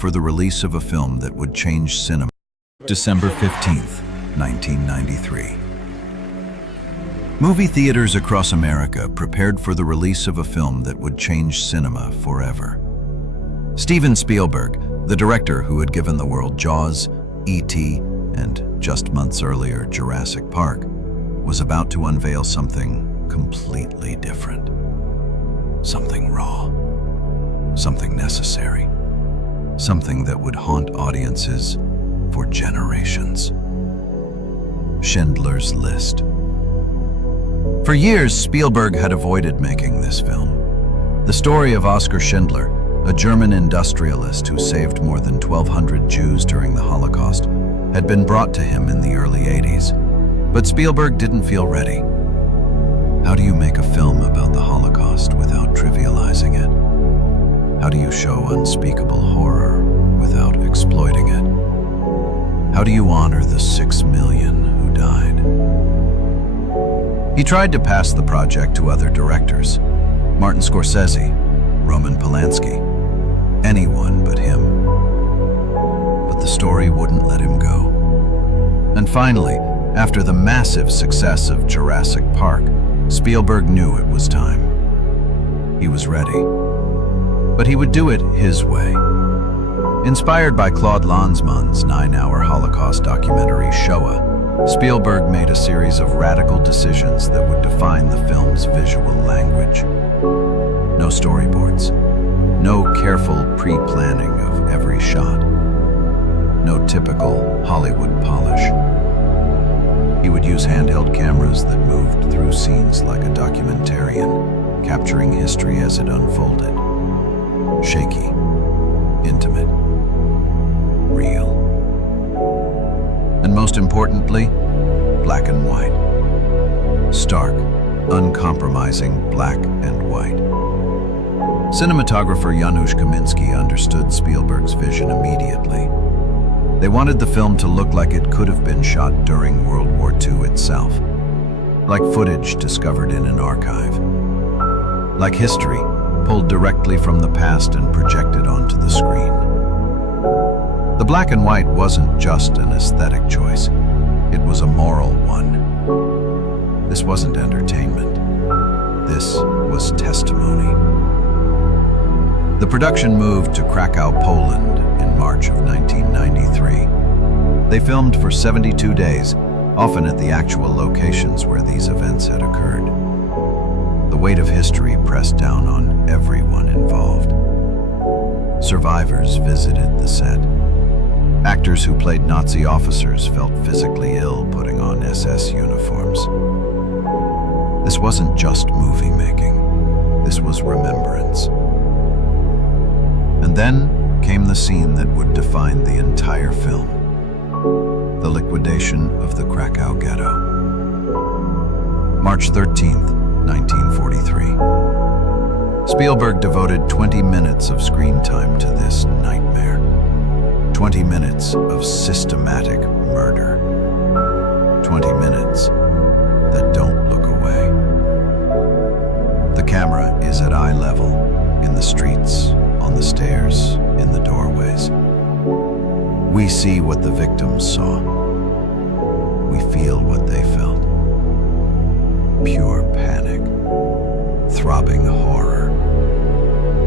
for the release of a film that would change cinema. December 15th, 1993. Movie theaters across America prepared for the release of a film that would change cinema forever. Steven Spielberg, the director who had given the world Jaws, E.T., and just months earlier Jurassic Park, was about to unveil something completely different. Something raw, something necessary, something that would haunt audiences for generations. Schindler's List. For years, Spielberg had avoided making this film. The story of Oskar Schindler, a German industrialist who saved more than 1,200 Jews during the Holocaust, had been brought to him in the early 80s. But Spielberg didn't feel ready. How do you make a film about the Holocaust without trivializing it? How do you show unspeakable horror without exploiting it? How do you honor the 6 million who died? He tried to pass the project to other directors, Martin Scorsese, Roman Polanski, anyone but him. But the story wouldn't let him go. And finally, after the massive success of Jurassic Park, Spielberg knew it was time. He was ready. But he would do it his way. Inspired by Claude Lanzmann's 9-hour Holocaust documentary Shoah, Spielberg made a series of radical decisions that would define the film's visual language. No storyboards, no careful pre-planning of every shot, no typical Hollywood polish. He would use handheld cameras that moved through scenes like a documentarian, capturing history as it unfolded. Shaky, intimate, real. And most importantly, black and white. Stark, uncompromising black and white. Cinematographer Janusz Kaminski understood Spielberg's vision immediately. They wanted the film to look like it could have been shot during World War II itself, like footage discovered in an archive, like history pulled directly from the past and projected onto the screen. The black and white wasn't just an aesthetic choice, it was a moral one. This wasn't entertainment, this was testimony. The production moved to Krakow, Poland in March of 1993. They filmed for 72 days, often at the actual locations where these events had occurred. The weight of history pressed down on everyone involved. Survivors visited the set. Actors who played Nazi officers felt physically ill putting on SS uniforms. This wasn't just movie making, this was remembrance. And then came the scene that would define the entire film. The liquidation of the Krakow ghetto. March 13th, 1943. Spielberg devoted 20 minutes of screen time to this nightmare. 20 minutes of systematic murder. 20 minutes that don't look away. The camera is at eye level, in the streets, on the stairs, in the doorways. We see what the victims saw. We feel what they felt. Pure panic, throbbing horror,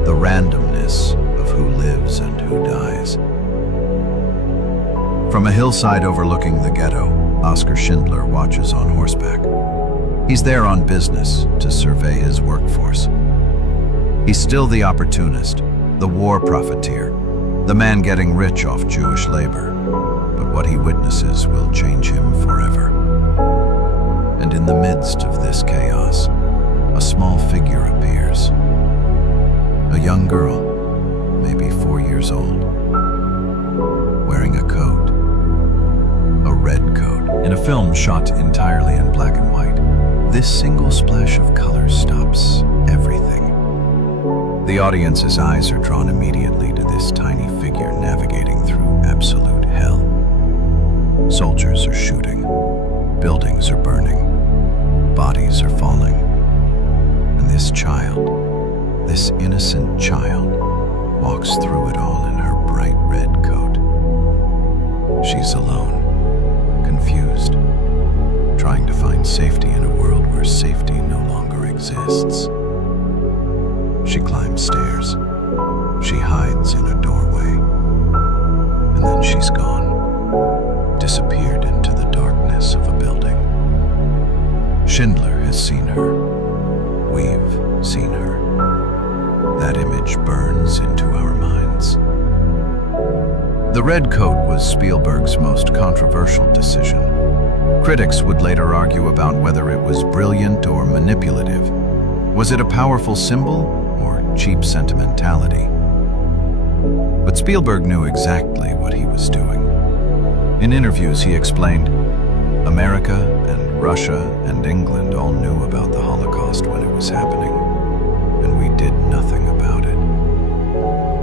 the randomness of who lives and who dies. From a hillside overlooking the ghetto, Oskar Schindler watches on horseback. He's there on business to survey his workforce. He's still the opportunist, the war profiteer, the man getting rich off Jewish labor. But what he witnesses will change him forever. And in the midst of this chaos, a small figure appears. A young girl, maybe 4 years old, wearing a coat, a red coat. In a film shot entirely in black and white, this single splash of color stops everything. The audience's eyes are drawn immediately to this tiny figure navigating through absolute hell. Soldiers are shooting, buildings are burning, bodies are falling. And this child, this innocent child, walks through it all in her bright She's alone, confused, trying to find safety in a world where safety no longer exists. She climbs stairs. She hides in a doorway. And then she's gone, disappeared into the darkness of a building. Schindler has seen her. We've seen her. That image burns into our minds. The Red Coat was Spielberg's most controversial decision. Critics would later argue about whether it was brilliant or manipulative. Was it a powerful symbol or cheap sentimentality? But Spielberg knew exactly what he was doing. In interviews, he explained, America and Russia and England all knew about the Holocaust when it was happening, and we did nothing about it.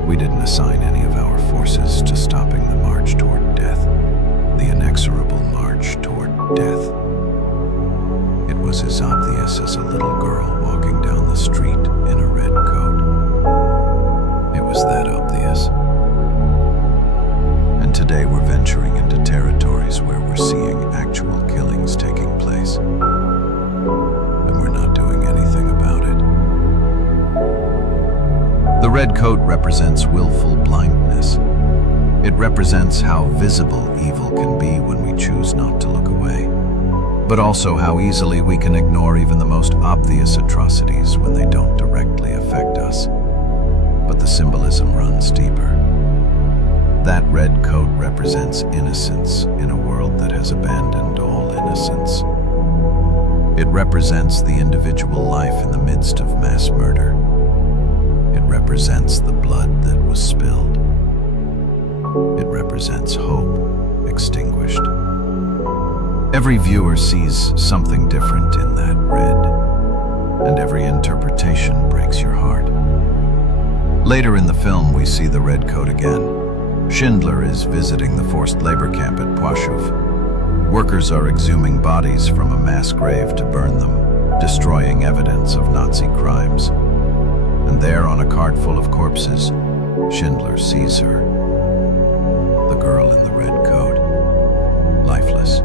We didn't assign any of our forces to stopping the march toward death, the inexorable march toward death. It was as obvious as a little girl walking down the street in a red coat. It was that obvious. And today we're venturing into territories where we're seeing actual killings taking place. And we're not doing anything about it. The red coat represents willful blindness. It represents how visible evil can be when we choose not to look away, but also how easily we can ignore even the most obvious atrocities when they don't directly affect us. But the symbolism runs deeper. That red coat represents innocence in a world that has abandoned all innocence. It represents the individual life in the midst of mass murder. It represents the blood that was spilled. It represents hope extinguished. Every viewer sees something different in that red, and every interpretation breaks your heart. Later in the film, we see the red coat again. Schindler is visiting the forced labor camp at Płaszów. Workers are exhuming bodies from a mass grave to burn them, destroying evidence of Nazi crimes. And there, on a cart full of corpses, Schindler sees her. The girl in the red coat, lifeless.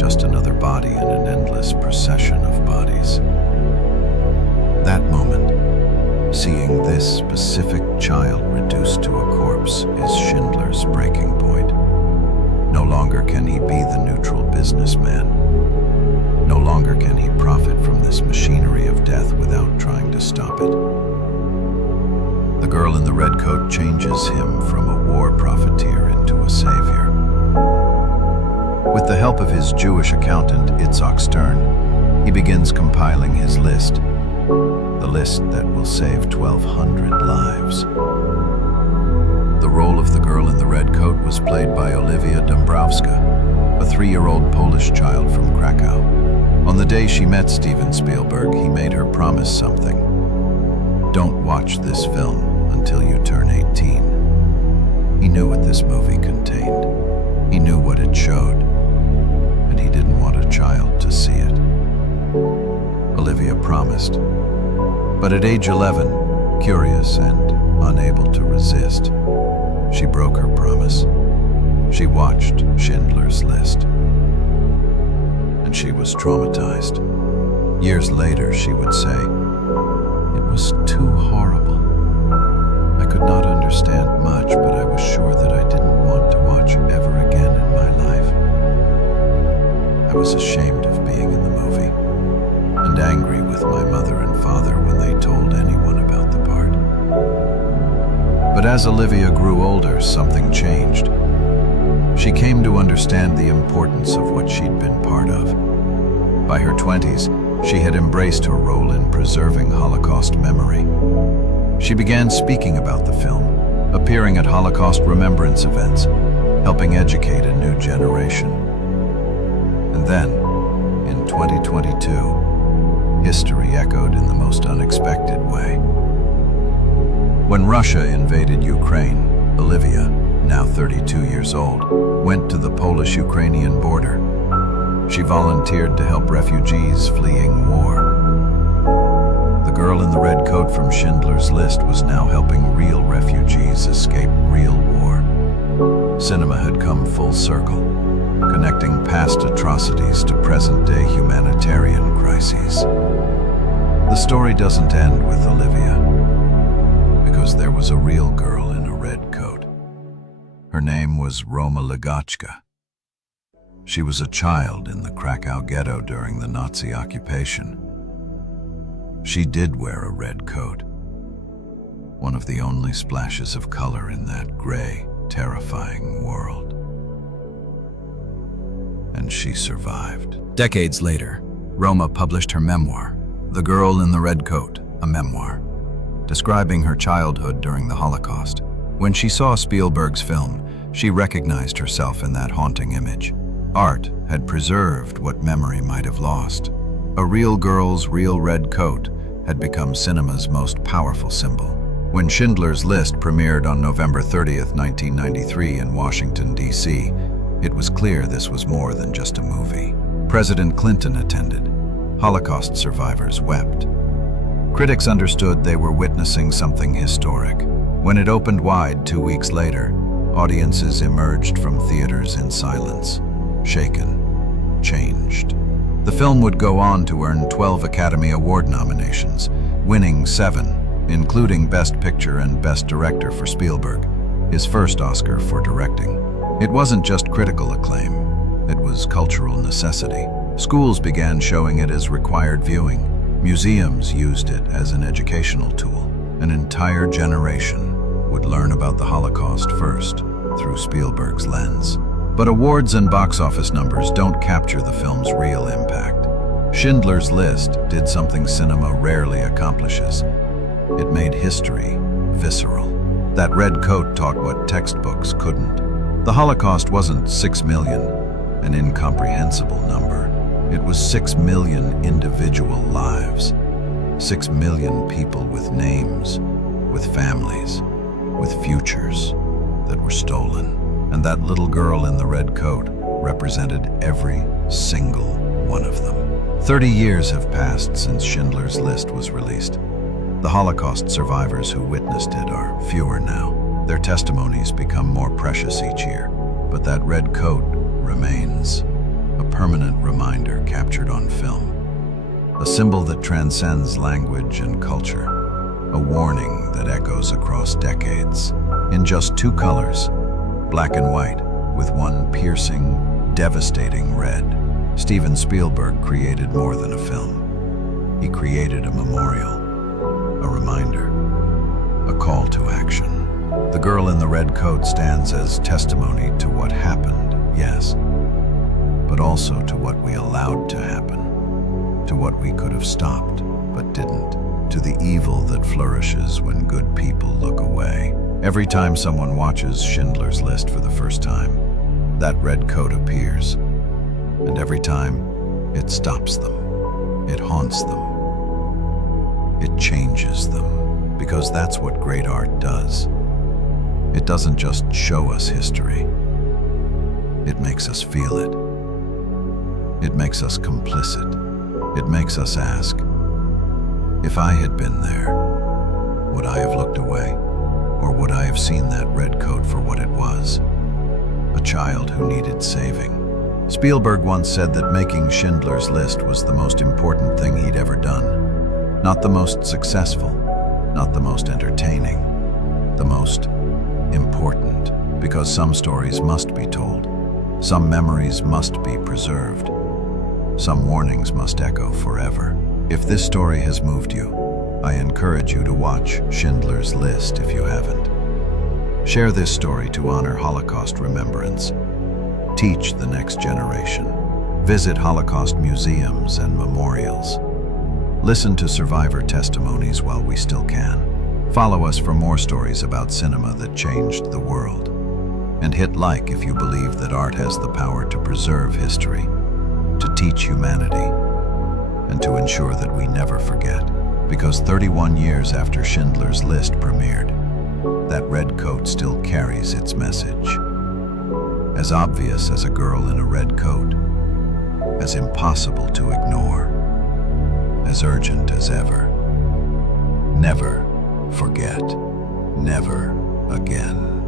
Just another body in an endless procession of bodies. That moment, seeing this specific child reduced to a corpse, is Schindler's breaking point. No longer can he be the neutral businessman. No longer can he profit from this machinery of death without trying to stop it. The girl in the red coat changes him from a war profiteer into a savior. With the help of his Jewish accountant, Itzhak Stern, he begins compiling his list, the list that will save 1,200 lives. The role of the girl in the red coat was played by Olivia Dąbrowska, a 3-year-old Polish child from Krakow. On the day she met Steven Spielberg, he made her promise something. Don't watch this film until you turn 18. He knew what this movie contained. He knew what it showed, and he didn't want a child to see it. Olivia promised, but at age 11, curious and unable to resist, she broke her promise. She watched Schindler's List, and she was traumatized. Years later, she would say, "It was too horrible. I could not understand much, but I was sure that I didn't want to watch ever again in my life. I was ashamed of being in the movie, and angry with my mother and father when they told anyone about the part." But as Olivia grew older, something changed. She came to understand the importance of what she'd been part of. By her 20s, she had embraced her role in preserving Holocaust memory. She began speaking about the film, appearing at Holocaust remembrance events, helping educate a new generation. And then, in 2022, history echoed in the most unexpected way. When Russia invaded Ukraine, Olivia, now 32 years old, went to the Polish-Ukrainian border. She volunteered to help refugees fleeing war. The girl in the red coat from Schindler's List was now helping real refugees escape real war. Cinema had come full circle, connecting past atrocities to present-day humanitarian crises. The story doesn't end with Olivia, because there was a real girl in a red coat. Her name was Roma Ligotchka. She was a child in the Krakow ghetto during the Nazi occupation. She did wear a red coat, one of the only splashes of color in that gray, terrifying world. And she survived. Decades later, Roma published her memoir, The Girl in the Red Coat, a memoir, describing her childhood during the Holocaust. When she saw Spielberg's film, she recognized herself in that haunting image. Art had preserved what memory might have lost. A real girl's real red coat had become cinema's most powerful symbol. When Schindler's List premiered on November 30th, 1993 in Washington, D.C., it was clear this was more than just a movie. President Clinton attended. Holocaust survivors wept. Critics understood they were witnessing something historic. When it opened wide 2 weeks later, audiences emerged from theaters in silence, shaken, changed. The film would go on to earn 12 Academy Award nominations, winning 7, including Best Picture and Best Director for Spielberg, his first Oscar for directing. It wasn't just critical acclaim, it was cultural necessity. Schools began showing it as required viewing. Museums used it as an educational tool. An entire generation would learn about the Holocaust first, through Spielberg's lens. But awards and box office numbers don't capture the film's real impact. Schindler's List did something cinema rarely accomplishes. It made history visceral. That red coat taught what textbooks couldn't. The Holocaust wasn't 6 million, an incomprehensible number. It was 6 million individual lives. 6 million people with names, with families, with futures that were stolen. And that little girl in the red coat represented every single one of them. 30 years have passed since Schindler's List was released. The Holocaust survivors who witnessed it are fewer now. Their testimonies become more precious each year. But that red coat remains, a permanent reminder captured on film. A symbol that transcends language and culture. A warning that echoes across decades. In just 2 colors, black and white, with one piercing, devastating red, Steven Spielberg created more than a film. He created a memorial, a reminder, a call to action. The Girl in the Red Coat stands as testimony to what happened, yes, but also to what we allowed to happen, to what we could have stopped but didn't, to the evil that flourishes when good people look away. Every time someone watches Schindler's List for the first time, that red coat appears. And every time, it stops them. It haunts them. It changes them. Because that's what great art does. It doesn't just show us history. It makes us feel it. It makes us complicit. It makes us ask, if I had been there, would I have looked away? Or would I have seen that red coat for what it was? A child who needed saving. Spielberg once said that making Schindler's List was the most important thing he'd ever done. Not the most successful, not the most entertaining, the most important. Because some stories must be told. Some memories must be preserved. Some warnings must echo forever. If this story has moved you, I encourage you to watch Schindler's List if you haven't. Share this story to honor Holocaust remembrance. Teach the next generation. Visit Holocaust museums and memorials. Listen to survivor testimonies while we still can. Follow us for more stories about cinema that changed the world. And hit like if you believe that art has the power to preserve history, to teach humanity, and to ensure that we never forget. Because 31 years after Schindler's List premiered, that red coat still carries its message. As obvious as a girl in a red coat, as impossible to ignore, as urgent as ever. Never forget, never again.